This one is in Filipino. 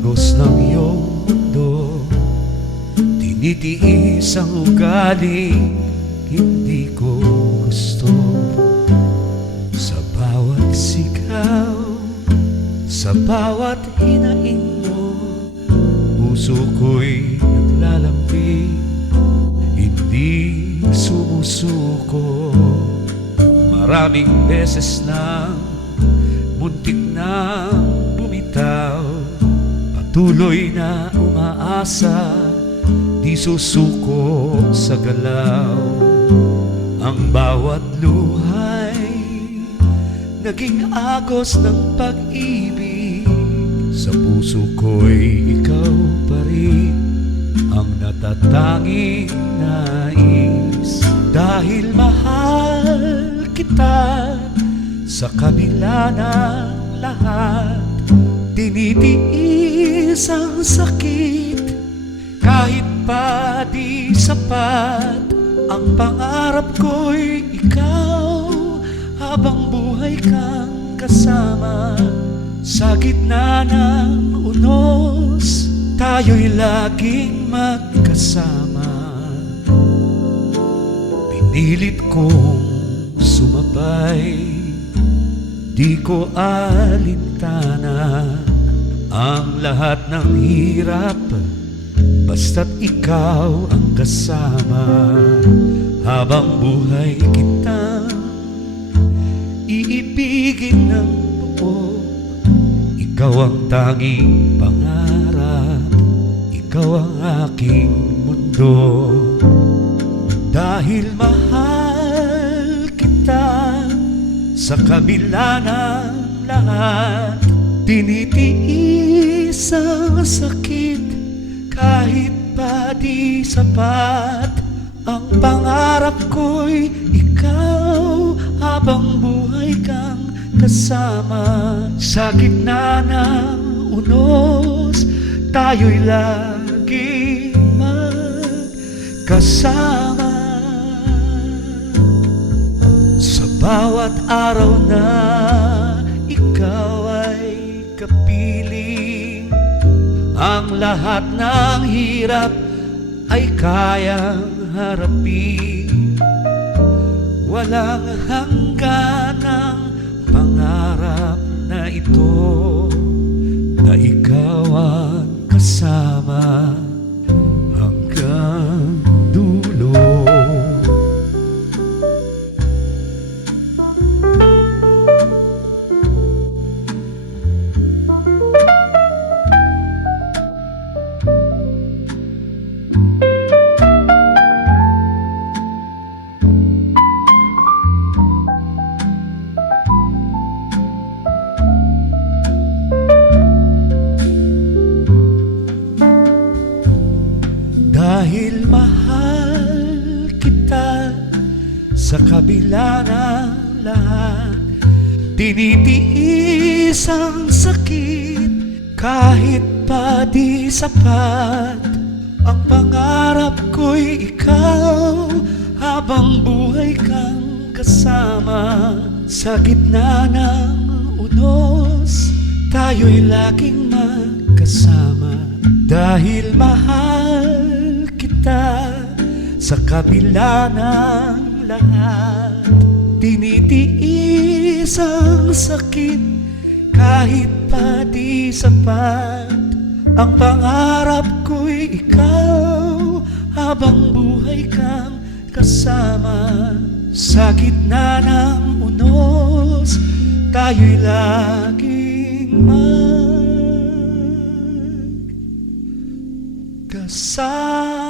agos ng iyong mundo. Tinitiis ang ugali, hindi ko gusto sa bawat hinaing mo Puso ko'y naglalambing, hindi sumusuko. Maraming beses na muntik na bumitaw. Patuloy na umaasa Di susuko sa galaw. Ang bawat luhay Naging agos ng pag-ibig Sa puso ko'y ikaw pa rin Ang natatanging nais. Dahil mahal kita Sa kabila ng lahat Tinitiis ang sakit. Kahit pa di sapat Ang pangarap ko'y ikaw. Habang buhay kang kasama Sa gitna ng unos Tayo'y laging magkasama. Pinilit kong sumabay Di ko alintana. Ang lahat ng hirap Basta't ikaw ang kasama. Habang buhay kita Iibigin ng buo Ikaw ang tanging pangarap. Ikaw ang aking mundo. Dahil mahal kita sa kabila ng lahat Tinitiis ang sakit. Kahit pa di sapat Ang pangarap ko'y kasama. Sa gitna ng unos tayo'y laging magkasama. Sa bawat araw na ikaw ay kapiling Ang lahat ng hirap ay kayang harapin. Walang hangganang pangarap na ito Na ikaw ang kasama Dahil mahal kita sa kabila ng lahat Tinitiis ang sakit kahit pa di sapat. Ang pangarap ko'y ikaw habang buhay kang kasama. Sa gitna ng unos tayo'y laging magkasama. Dahil mahal sa kabila ng lahat Tinitiis ang sakit. Kahit pa di sapat Ang pangarap ko'y ikaw. Habang buhay kang kasama Sa gitna ng unos tayo'y laging magkasama